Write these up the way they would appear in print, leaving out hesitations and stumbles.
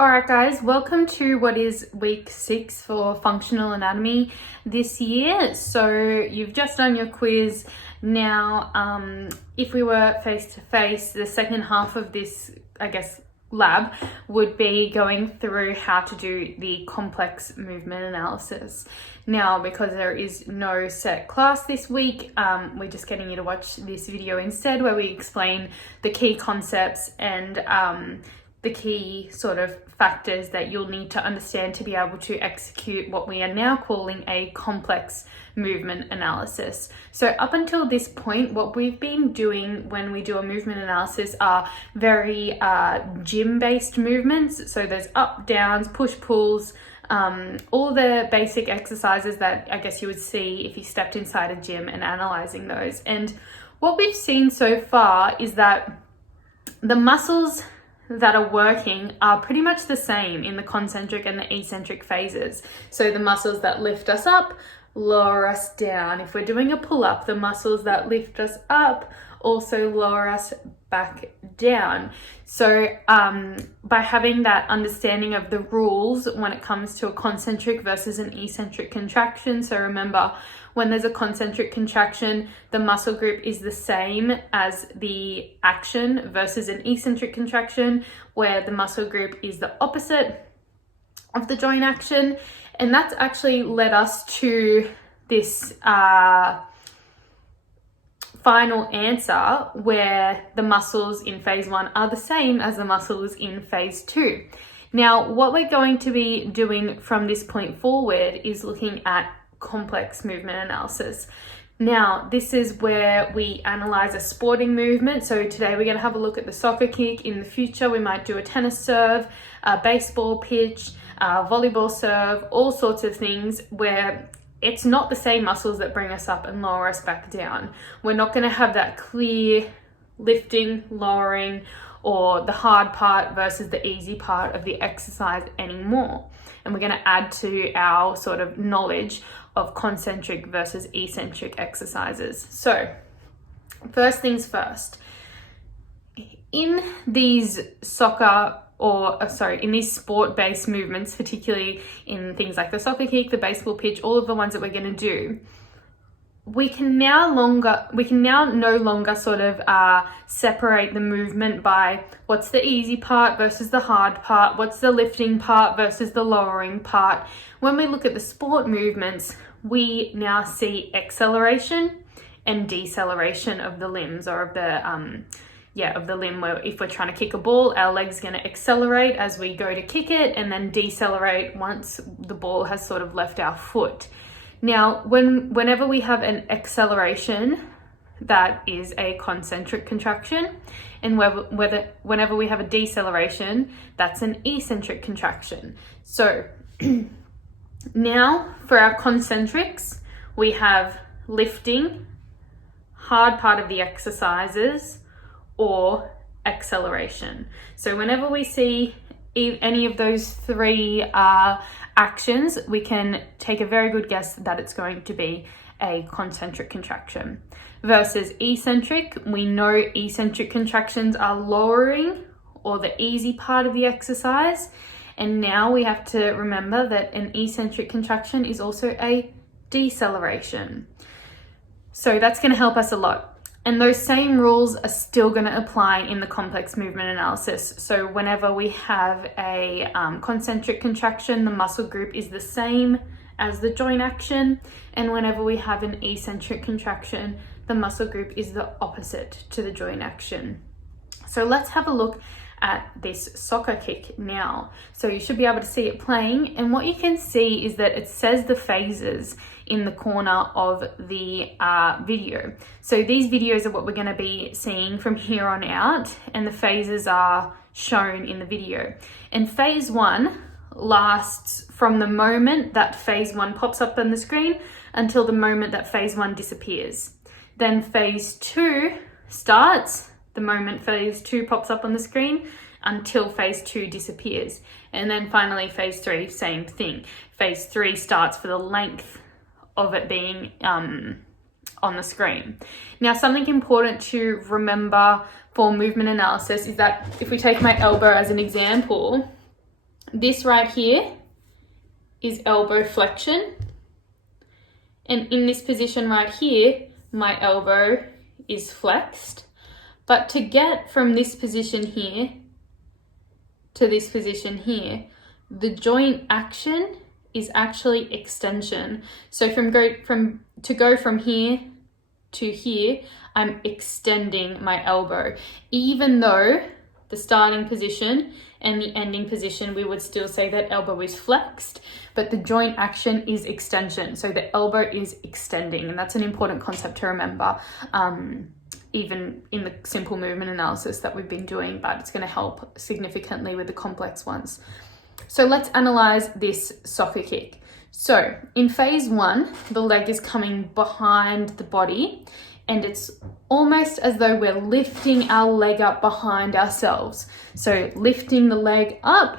Alright guys, welcome to what is week 6 for functional anatomy this year. So you've just done your quiz. Now, if we were face to face, the second half of this, lab would be going through how to do the complex movement analysis. Now, because there is no set class this week, we're just getting you to watch this video instead, where we explain the key concepts and the key sort of factors that you'll need to understand to be able to execute what we are now calling a complex movement analysis. So up until this point, what we've been doing when we do a movement analysis are very gym-based movements. So there's up, downs, push, pulls, all the basic exercises that I guess you would see if you stepped inside a gym and analyzing those. And what we've seen so far is that the muscles that are working are pretty much the same in the concentric and the eccentric phases. So the muscles that lift us up, lower us down. If we're doing a pull-up, the muscles that lift us up also lower us back down. So by having that understanding of the rules when it comes to a concentric versus an eccentric contraction, so remember, when there's a concentric contraction, the muscle group is the same as the action versus an eccentric contraction, where the muscle group is the opposite of the joint action. And that's actually led us to this final answer where the muscles in phase 1 are the same as the muscles in phase 2. Now, what we're going to be doing from this point forward is looking at complex movement analysis. Now, this is where we analyze a sporting movement. So today we're going to have a look at the soccer kick. In the future, we might do a tennis serve, a baseball pitch, a volleyball serve, all sorts of things where it's not the same muscles that bring us up and lower us back down. We're not going to have that clear lifting, lowering, or the hard part versus the easy part of the exercise anymore. And we're going to add to our sort of knowledge of concentric versus eccentric exercises. So first things first, in these in these sport-based movements, particularly in things like the soccer kick, the baseball pitch, all of the ones that we're going to do, we can now no longer sort of separate the movement by what's the easy part versus the hard part, what's the lifting part versus the lowering part. When we look at the sport movements, we now see acceleration and deceleration of the limbs, or of the limb, where if we're trying to kick a ball, our leg's going to accelerate as we go to kick it and then decelerate once the ball has sort of left our foot. Now, whenever we have an acceleration, that is a concentric contraction, and whenever we have a deceleration, that's an eccentric contraction. So now for our concentrics, we have lifting, hard part of the exercises, or acceleration. So whenever we see any of those three actions, we can take a very good guess that it's going to be a concentric contraction. Versus eccentric, we know eccentric contractions are lowering, or the easy part of the exercise. And now we have to remember that an eccentric contraction is also a deceleration. So that's going to help us a lot. And those same rules are still going to apply in the complex movement analysis. So whenever we have a concentric contraction, the muscle group is the same as the joint action. And whenever we have an eccentric contraction, the muscle group is the opposite to the joint action. So let's have a look at this soccer kick now. So you should be able to see it playing, and what you can see is that it says the phases in the corner of the video. So these videos are what we're going to be seeing from here on out, and the phases are shown in the video. And phase 1 lasts from the moment that phase 1 pops up on the screen until the moment that phase 1 disappears. Then phase 2 starts the moment phase 2 pops up on the screen until phase 2 disappears. And then finally phase 3, same thing. Phase 3 starts for the length of it being on the screen. Now, something important to remember for movement analysis is that if we take my elbow as an example, This right here is elbow flexion. And in this position right here, my elbow is flexed. But to get from this position here to this position here, the joint action is actually extension. So to go from here to here, I'm extending my elbow. Even though the starting position and the ending position, we would still say that elbow is flexed, but the joint action is extension. So the elbow is extending, and that's an important concept to remember, even in the simple movement analysis that we've been doing, but it's going to help significantly with the complex ones. So let's analyze this soccer kick. So in phase 1, the leg is coming behind the body, and it's almost as though we're lifting our leg up behind ourselves. So lifting the leg up,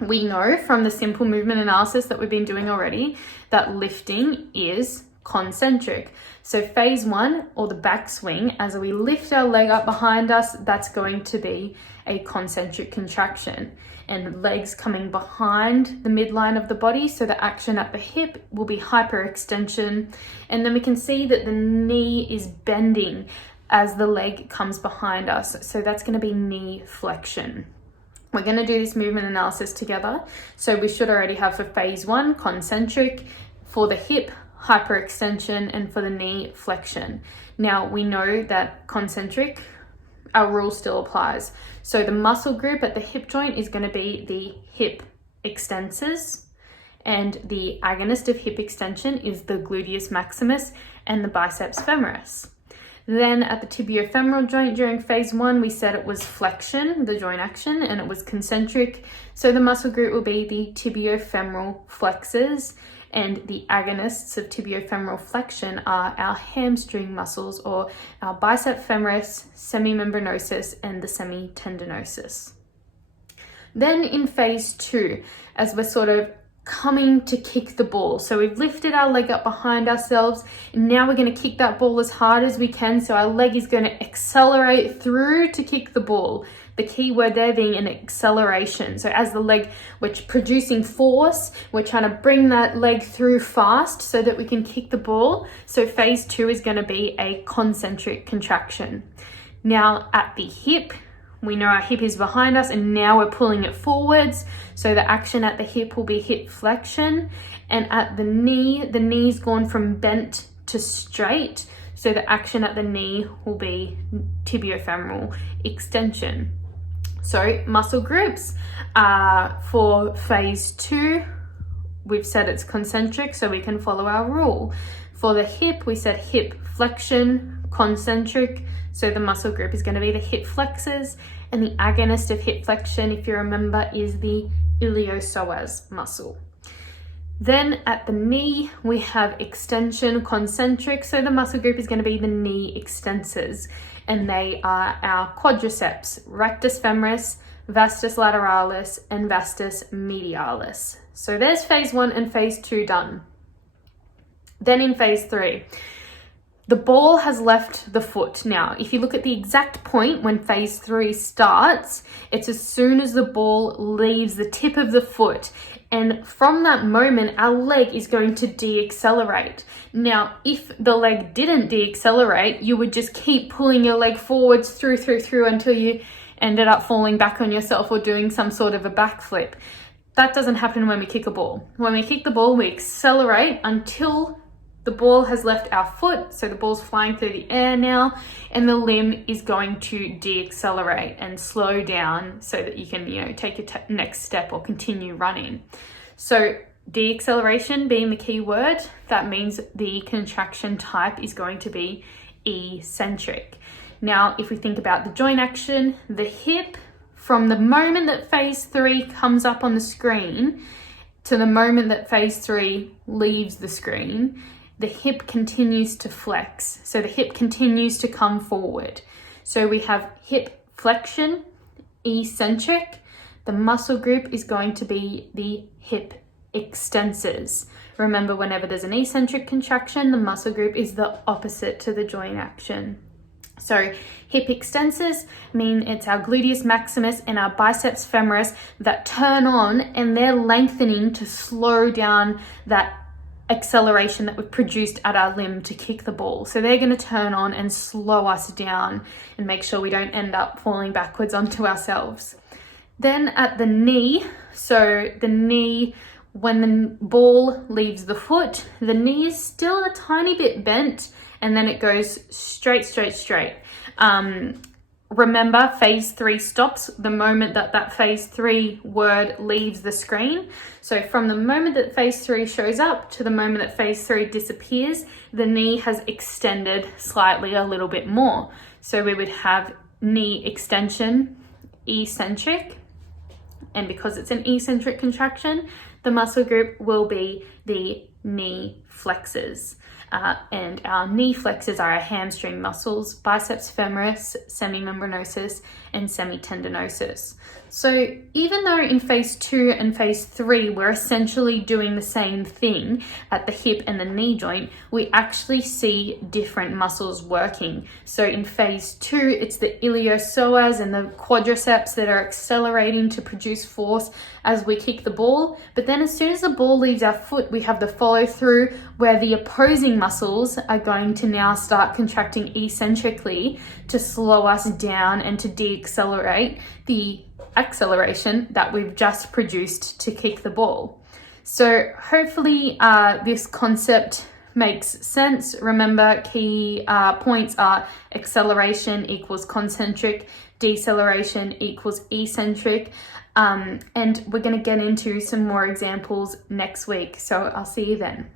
we know from the simple movement analysis that we've been doing already that lifting is concentric. So phase 1, or the backswing, as we lift our leg up behind us, that's going to be a concentric contraction. And legs coming behind the midline of the body, so the action at the hip will be hyperextension. And then we can see that the knee is bending as the leg comes behind us. So that's going to be knee flexion. We're going to do this movement analysis together. So we should already have for phase 1, concentric, for the hip, hyperextension, and for the knee, flexion. Now we know that concentric, our rule still applies. So the muscle group at the hip joint is going to be the hip extensors, and the agonist of hip extension is the gluteus maximus and the biceps femoris. Then at the tibiofemoral joint during phase 1, we said it was flexion, the joint action, and it was concentric. So the muscle group will be the tibiofemoral flexors, and the agonists of tibiofemoral flexion are our hamstring muscles, or our bicep femoris, semimembranosus, and the semitendinosus. Then in phase 2, as we're sort of coming to kick the ball, so we've lifted our leg up behind ourselves, and now we're going to kick that ball as hard as we can. So our leg is going to accelerate through to kick the ball. The key word there being an acceleration. So as the leg, we're producing force, we're trying to bring that leg through fast so that we can kick the ball. So phase 2 is going to be a concentric contraction. Now at the hip, we know our hip is behind us, and now we're pulling it forwards. So the action at the hip will be hip flexion. And at the knee's gone from bent to straight. So the action at the knee will be tibiofemoral extension. So muscle groups for phase 2, we've said it's concentric, so we can follow our rule. For the hip, we said hip flexion, concentric, so the muscle group is going to be the hip flexors, and the agonist of hip flexion, if you remember, is the iliopsoas muscle. Then at the knee, we have extension, concentric, so the muscle group is going to be the knee extensors, and they are our quadriceps, rectus femoris, vastus lateralis, and vastus medialis. So there's phase 1 and phase 2 done. Then in phase 3, the ball has left the foot. Now, if you look at the exact point when phase 3 starts, it's as soon as the ball leaves the tip of the foot. And from that moment, our leg is going to deaccelerate. Now, if the leg didn't deaccelerate, you would just keep pulling your leg forwards through until you ended up falling back on yourself or doing some sort of a backflip. That doesn't happen when we kick a ball. When we kick the ball, we accelerate until the ball has left our foot. So the ball's flying through the air now, and the limb is going to deaccelerate and slow down so that you can, take your next step or continue running. So deacceleration being the key word, that means the contraction type is going to be eccentric. Now, if we think about the joint action, the hip, from the moment that phase 3 comes up on the screen to the moment that phase 3 leaves the screen, the hip continues to flex. So the hip continues to come forward. So we have hip flexion, eccentric. The muscle group is going to be the hip extensors. Remember, whenever there's an eccentric contraction, the muscle group is the opposite to the joint action. So hip extensors mean it's our gluteus maximus and our biceps femoris that turn on, and they're lengthening to slow down that acceleration that we've produced at our limb to kick the ball. So they're going to turn on and slow us down and make sure we don't end up falling backwards onto ourselves. Then at the knee, so the knee, when the ball leaves the foot, the knee is still a tiny bit bent, and then it goes straight. Remember, phase 3 stops the moment that phase 3 word leaves the screen. So from the moment that phase 3 shows up to the moment that phase 3 disappears, the knee has extended slightly a little bit more. So we would have knee extension, eccentric, and because it's an eccentric contraction, the muscle group will be the knee flexors. And our knee flexors are our hamstring muscles, biceps femoris, semimembranosus, and semitendinosus. So even though in phase 2 and phase 3, we're essentially doing the same thing at the hip and the knee joint, we actually see different muscles working. So in phase 2, it's the iliopsoas and the quadriceps that are accelerating to produce force as we kick the ball. But then as soon as the ball leaves our foot, we have the follow through where the opposing muscles are going to now start contracting eccentrically to slow us down and to de-accelerate the acceleration that we've just produced to kick the ball. So hopefully this concept makes sense. Remember, key points are acceleration equals concentric, deceleration equals eccentric, and we're going to get into some more examples next week. So I'll see you then.